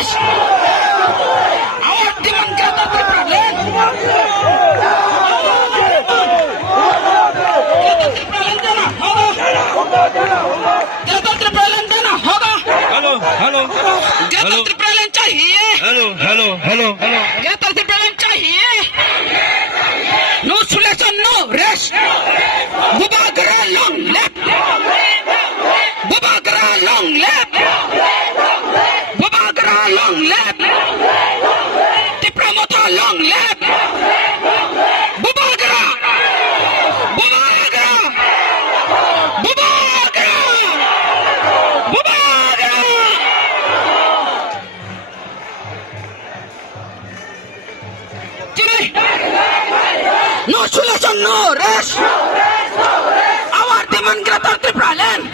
rest. Our demand Greta Thunberg land. Greta Thunberg land देना होगा. Hello hello Greta Thunberg land चाहिए. Hello hello hello hello Greta Thunberg land चाहिए. No solution, no rest. Bubagra long left. Bubagra long left. Bubagra long left. Diplomata long left. Bubagra. Bubagra. Bubagra. Bubagra. No solution, no rest. Our demand Greta Thunberg land.